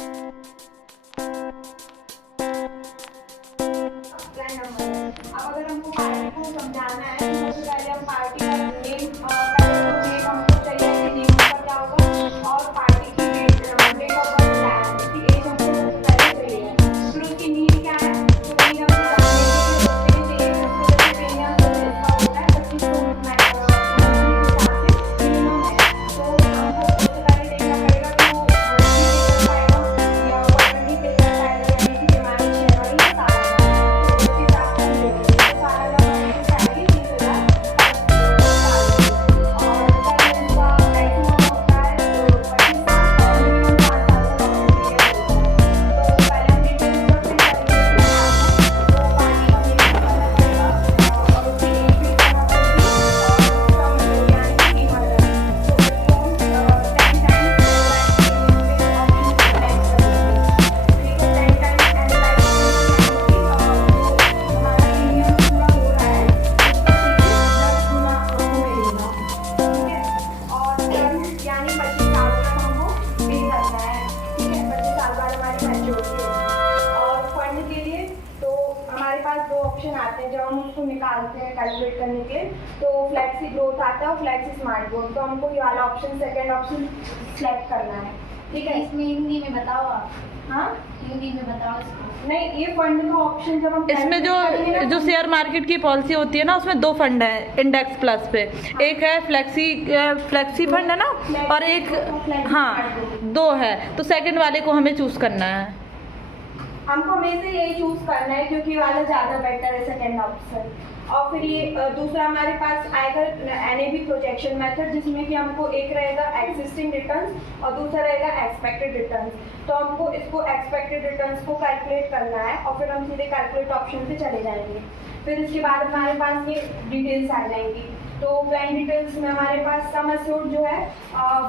अब अगर हमको पार्टी को समझाना है तो सबसे पहले हम पार्टी का नेम, पहले तो नेम हमको चाहिए कि नेम का क्या होगा, और पार्टी की डेट ऑफ बर्थ क्या है, उसकी एज हमको सबसे पहले चाहिए। फिर उसकी नीड क्या है, तो नीड हमको जानने के लिए चाहिए। हमको जैसे पेनिया इसका होता है 25 हिसाब से मिनिमम है, तो हमको सबसे पहले देखना पड़ेगा कि वो कर पाएगा या वर्क नहीं पे कर पाएगा, यानी कि डिमांड शेयर या सारा ऑप्शन आते हैं जब हम उसको निकालते हैं कैलकुलेट करने के। तो फ्लेक्सी ग्रोथ आता है और फ्लेक्सी स्मार्ट ग्रोथ, तो हमको ये वाला ऑप्शन सेकंड ऑप्शन सेलेक्ट करना है। ठीक है, इसमें हिंदी में बताओ आप। हाँ हिंदी में बताओ इसको। नहीं, ये फंड का ऑप्शन जब हम इसमें जो शेयर मार्केट की पॉलिसी होती है ना, उसमें दो फंड है इंडेक्स प्लस पे। एक है फ्लेक्सी फंड है ना, और एक हाँ दो है, तो सेकंड वाले को हमें चूज करना है। हमको हमें से यही चूज करना है क्योंकि वाला ज़्यादा बेटर है सेकेंड ऑप्शन। और फिर ये दूसरा हमारे पास आएगा एनएबी प्रोजेक्शन मेथड, जिसमें कि हमको एक रहेगा एक्सिस्टिंग रिटर्न्स और दूसरा रहेगा एक्सपेक्टेड रिटर्न्स। तो हमको इसको एक्सपेक्टेड रिटर्न्स को कैलकुलेट करना है और फिर हम सीधे कैलकुलेट ऑप्शन पे चले जाएंगे। फिर इसके बाद हमारे पास ये डिटेल्स आ जाएंगी। तो प्लान डिटेल्स में हमारे पास सम एश्योर्ड जो है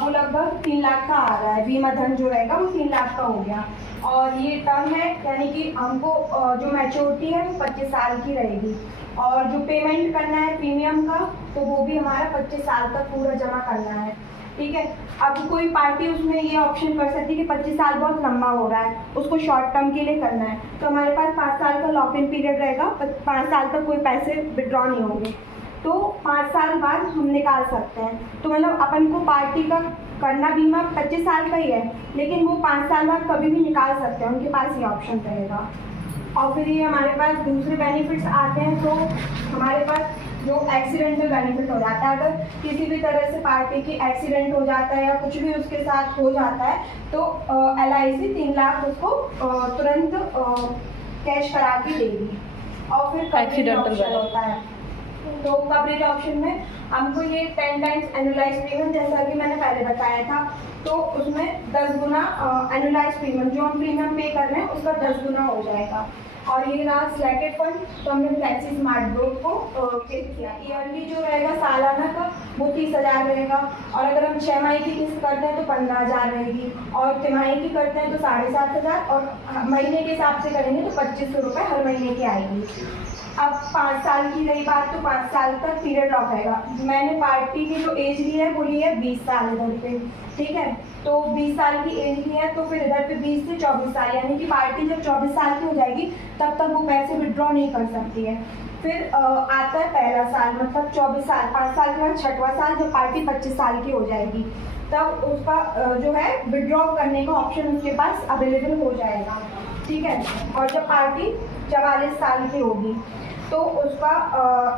वो लगभग 3 लाख का आ रहा है, बीमा धन जो रहेगा वो 3 लाख का हो गया। और ये टर्म है, यानी कि हमको जो मैच्योरिटी है वो 25 साल की रहेगी, और जो पेमेंट करना है प्रीमियम का तो वो भी हमारा 25 साल तक पूरा जमा करना है। ठीक है, अब कोई पार्टी उसमें ये ऑप्शन कर सकती है कि 25 साल बहुत लंबा हो रहा है, उसको शॉर्ट टर्म के लिए करना है, तो हमारे पास 5 साल का लॉक इन पीरियड रहेगा। 5 साल तक कोई पैसे विड्रॉ नहीं होंगे, तो 5 साल बाद हम निकाल सकते हैं। तो मतलब अपन को पार्टी का करना बीमा 25 साल का ही है, लेकिन वो 5 साल बाद कभी भी निकाल सकते हैं, उनके पास ये ऑप्शन रहेगा। और फिर ये हमारे पास दूसरे बेनिफिट्स आते हैं, तो हमारे पास जो एक्सीडेंटल बेनिफिट हो जाता है, अगर किसी भी तरह से पार्टी की एक्सीडेंट हो जाता है या कुछ भी उसके साथ हो जाता है, तो LIC 3 लाख उसको तुरंत कैश करा के देगी। और फिर एक्सीडेंटल होता है, तो कवरेज ऑप्शन में हमको ये 10 टाइम्स एनुअलाइज प्रीमियम, जैसा कि मैंने पहले बताया था, तो उसमें 10 गुना एनुअलाइज प्रीमियम जो हम प्रीमियम पे कर रहे हैं उसका 10 गुना हो जाएगा। और ये रहा स्लैटेड फंड, तो हमने फ्लेक्सी स्मार्ट ग्रोथ को क्लिक किया। ईयरली जो रहेगा सालाना का वो 30,000 रहेगा, और अगर हम 6 माही की किस्त करते हैं तो 15,000 रहेगी, और तिमाही की करते हैं तो 7,500, और महीने के हिसाब से करेंगे तो 2500 रुपये हर महीने की आएगी। अब 5 साल की रही बात, तो 5 साल तक पीरियड लॉक रहेगा। मैंने पार्टी की जो एज ली है वो ली है 20 साल इधर पे। ठीक है, तो 20 साल की एज ली है, तो फिर इधर पे 20 से 24 साल, यानी कि पार्टी जब 24 साल की हो जाएगी तब तक वो पैसे विड्रॉ नहीं कर सकती है। फिर आता है पहला साल, मतलब 24 साल, 5 साल के बाद 6वां साल जब पार्टी 25 साल की हो जाएगी, तब उसका जो है विड्रॉ करने का ऑप्शन उसके पास अवेलेबल हो जाएगा। ठीक है, और जब पार्टी 44 साल की होगी तो उसका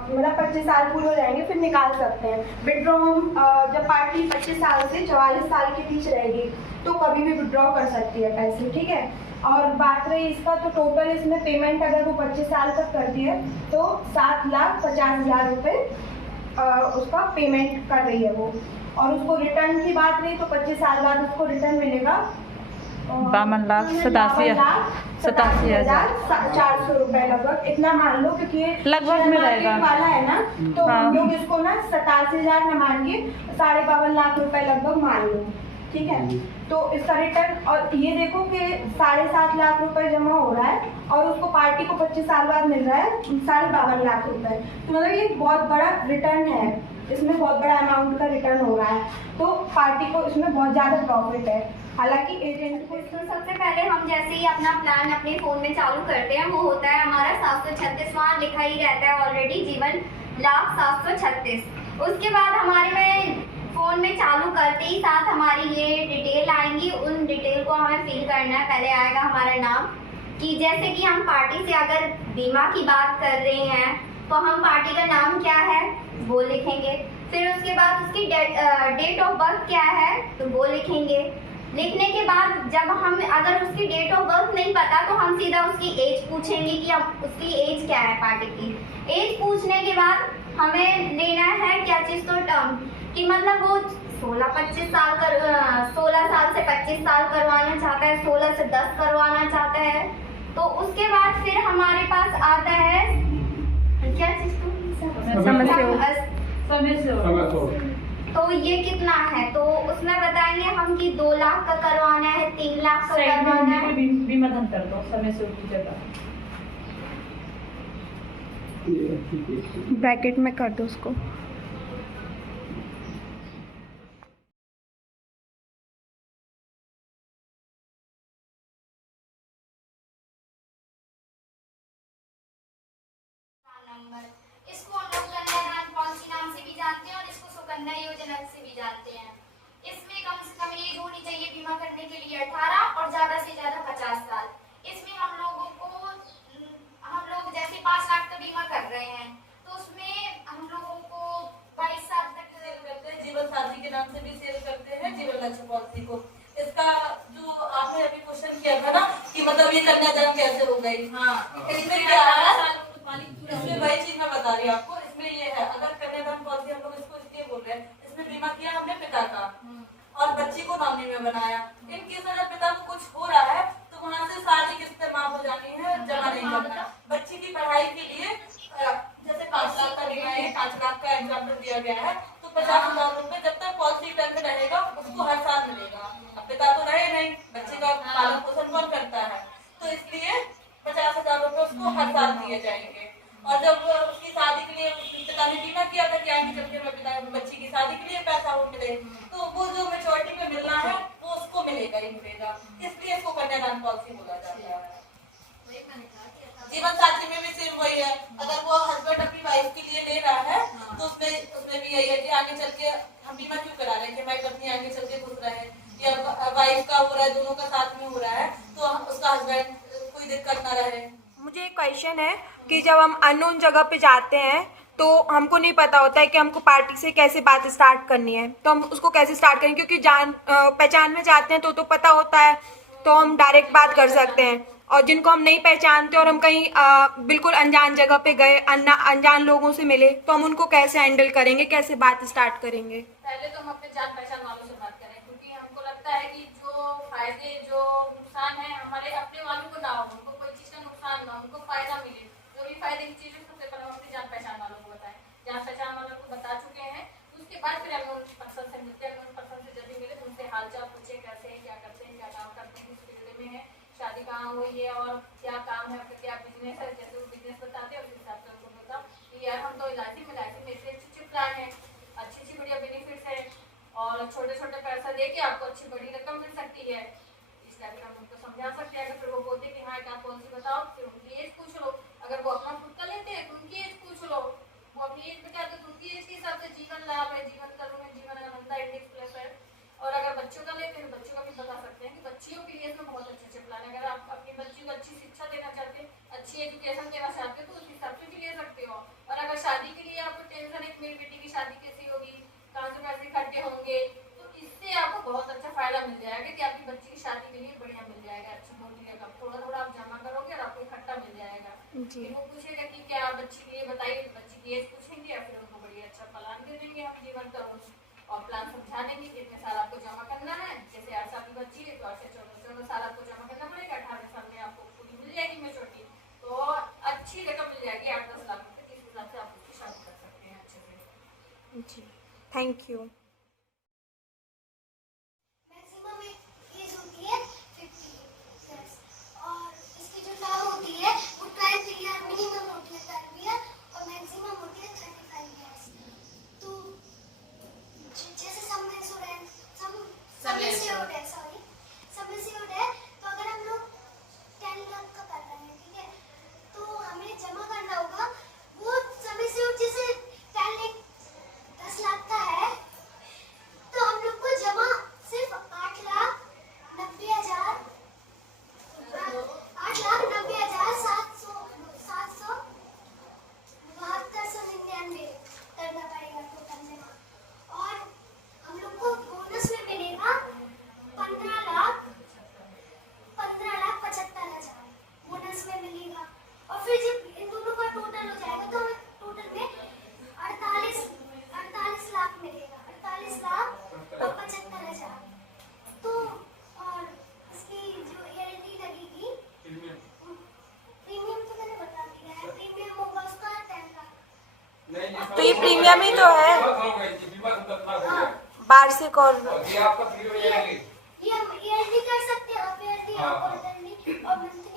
मतलब 25 साल पूरे हो जाएंगे, फिर निकाल सकते हैं विड्रॉ। हम जब पार्टी 25 साल से 44 साल के बीच रहेगी तो कभी भी विड्रॉ कर सकती है पैसे। ठीक है, और बात रही इसका, तो टोटल इसमें पेमेंट अगर वो 25 साल तक करती है तो 7,50,000 रुपये उसका पेमेंट कर रही है वो। और उसको रिटर्न की बात रही तो 25 साल बाद उसको रिटर्न मिलेगा 52,87,400 रुपए लगभग, इतना मान लो, क्योंकि लगभग में रहेगा वाला है ना, तो हाँ। हम लोग इसको ना 87,000 न मान के 52.5 लाख रुपए लगभग मान लो। ठीक है, तो इसका रिटर्न, और ये देखो कि 7.5 लाख रुपए जमा हो रहा है और उसको पार्टी को 25 साल बाद मिल रहा है 52.5 लाख रुपए, तो मतलब ये बहुत बड़ा रिटर्न है। इसमें बहुत बड़ा अमाउंट का रिटर्न हो रहा है, तो पार्टी को इसमें बहुत ज़्यादा प्रॉफिट है। हालांकि एजेंट को तो सबसे पहले हम जैसे ही अपना प्लान अपने फ़ोन में चालू करते हैं, वो होता है हमारा 736, वहाँ लिखा ही रहता है ऑलरेडी जीवन लाभ 736। उसके बाद हमारे में फ़ोन में चालू करते ही साथ हमारी ये डिटेल आएंगी, उन डिटेल को हमें फिल करना है। पहले आएगा हमारा नाम, कि जैसे कि हम पार्टी से अगर बीमा की बात कर रहे हैं तो हम पार्टी का नाम क्या है वो लिखेंगे। फिर उसके बाद उसकी डेट ऑफ बर्थ क्या है तो वो लिखेंगे। लिखने के बाद जब हम अगर उसकी डेट ऑफ बर्थ नहीं पता तो हम सीधा उसकी एज पूछेंगे कि अब उसकी एज क्या है पार्टी की। एज पूछने के बाद हमें लेना है क्या चीज़, तो टर्म कि मतलब वो 16 साल से 25 साल करवाना चाहता है, 16 से 10 करवाना चाहता है। तो उसके बाद फिर हमारे पास आता है क्या चीज़, तो ये कितना है तो उसमें बताएंगे हम कि 2 लाख का करवाना है, 3 लाख का करवाना है। बीमा धन कर दो समय से उसकी जगह ब्रैकेट में कर दो उसको। नंबर, इसको हम लोग कन्यादान पॉलिसी नाम से भी जानते हैं और इसको सुकन्या योजना से भी जानते हैं। इसमें कम से कम एज होनी चाहिए बीमा करने के लिए 18 और ज्यादा से ज्यादा 50 साल। इसमें हम लोग जैसे 5 लाख का बीमा कर रहे हैं तो उसमें हम लोगों को 22 साल तक सेल करते हैं, जीवन साथी के नाम से भी सेल करते हैं जीवन लक्ष्य पॉलिसी को। इसका जो आपने अभी क्वेश्चन किया था ना कि मतलब ये कन्यादान कैसे हो गई, हाँ इसमें क्या है, इसमें वही चीज मैं बता रही हूँ आपको। इसमें ये है, अगर कन्यादान पॉलिसी हम लोग इसको इसलिए बोल रहे हैं, इसमें बीमा किया हमने पिता का और बच्ची को नॉमिनी में बनाया। इन केस अगर पिता को कुछ हो रहा है तो वहाँ से सारी किस्तें माफ हो जानी है, जमा नहीं करना। बच्ची की पढ़ाई के लिए जैसे 5 लाख का बीमा है, 5 लाख का एग्जाम्पल दिया गया है, तो 50,000 रुपए जब तक पॉलिसी टर्म में रहेगा उसको हर साल मिलेगा। अब पिता तो रहे नहीं, बच्चे का पालन पोषण कौन करता है, तो इसलिए 50,000 रुपए उसको हर साल दिए जाएंगे। और जब उसकी शादी के लिए पिता ने बीमा किया था कि आगे चल के पिता बच्ची की शादी के लिए पैसा वो मिले, तो वो जो मेच्योरिटी पे मिलना है वो उसको मिलेगा ही मिलेगा। इसलिए इसको कन्यादान पॉलिसी बोला जाता है। जीवन साथी में भी सिर्फ वही है, अगर वो हस्बैंड अपनी वाइफ के लिए ले रहा है तो उसमें भी यही है कि आगे चल के हम बीमा क्यों करा रहे हैं कि हमारी पत्नी आगे चल के खुश रहे, या वाइफ का हो रहा है, दोनों का साथ में हो रहा है तो उसका हस्बैंड कोई दिक्कत ना रहे। मुझे एक क्वेश्चन है कि जब हम अननोन जगह पे जाते हैं तो हमको नहीं पता होता है कि हमको पार्टी से कैसे बात स्टार्ट करनी है, तो हम उसको कैसे स्टार्ट करें, क्योंकि पहचान में जाते हैं तो पता होता है तो हम डायरेक्ट बात कर सकते हैं। और जिनको हम नहीं पहचानते और हम कहीं बिल्कुल अनजान जगह पे गए, अनजान लोगों से मिले, तो हम उनको कैसे हैंडल करेंगे, कैसे बात स्टार्ट करेंगे। पहले तो हम अपने जान पहचान वालों से बात करें, क्योंकि हमको लगता है कि जो फायदे जो नुकसान है हमारे अपने वालों को ना हो, उनको कोई चीज़ का नुकसान ना, उनको फायदा मिले। जो भी फायदे की चीज़ है सबसे पहले हम अपनी जान पहचान वालों को बताएं। जान पहचान वालों को बता चुके हैं उसके बाद फिर हम उन पर्सन से मिलते हैं। उन पर्सन से जब भी मिले तो उनसे हाल चाल पूछे, कैसे हैं, क्या करते हैं, क्या काम करते हैं, किस फील्ड में है, शादी कहाँ हुई है और क्या काम है आपका, क्या बिजनेस है। जैसे वो बिजनेस बताते हैं उस हिसाब से उनको बताओ कि यार हम तो LIC में अच्छी प्लान है, अच्छी बढ़िया बेनिफिट्स है और छोटे छोटे पैसा दे के आपको अच्छी बड़ी रकम मिल सकती है। इस टाइप का हम उनको समझा सकते हैं। अगर फिर वो बोलते कि हाँ एक आप पॉलिसी बताओ, फिर उनकी एज पूछ लो। अगर वो अपना खुद का लेते हैं तो उनकी एज पूछ लो, वो अपनी एज बता दो, उनकी एज के हिसाब से जीवन लाभ है, जीवन करुण है, जीवन आनंद इंडेक्स प्लस है। और अगर बच्चों का लेते हैं तो बच्चों का भी बता सकते हैं कि बच्चियों के लिए इसमें बहुत अच्छे प्लान है। अगर आप अपनी बच्ची को अच्छी शिक्षा देना चाहते हैं, अच्छी एजुकेशन देना चाहते हो तो उस हिसाब से भी ले सकते हो। और अगर शादी के लिए आपको टेंशन है कि मेरी बेटी की शादी कैसी होगी, कहाँ से पैसे इकट्ठे होंगे, तो इससे आपको बहुत अच्छा फायदा मिल जाएगा कि आपकी बच्ची की शादी के लिए बढ़िया मिल जाएगा। अच्छी मोटी रकम थोड़ा थोड़ा आप जमा करोगे और आपको इकट्ठा मिल जाएगा। फिर वो पूछेगा कि क्या बच्ची के लिए बताइए, बच्ची की एज पूछेंगे या फिर उनको बढ़िया अच्छा प्लान दे देंगे हम जीवन का और प्लान समझा देंगे कि इतने साल आपको जमा करना है। जैसे 8 साल की बच्ची है तो 8 से 14 साल आपको जमा करना पड़ेगा। 18 साल में आपको पूरी मिल जाएगी मेच्योरिटी, तो अच्छी रकम मिल जाएगी 8-10 लाख रुपये। जिस हिसाब से आप उसकी शादी कर सकते हैं अच्छे से। जी थैंक यू। मैक्सिमम एज होती है 50 और इसकी जो टर्म होती है वो 12 ईयर मिनिमम होती है 12 ईयर और मैक्सिमम होती है 35 ईयर्स। तो प्रीमियम ही तो है, वार्षिक और ये हम ईयरली कर सकते हैं, आप ईयरली और मंथली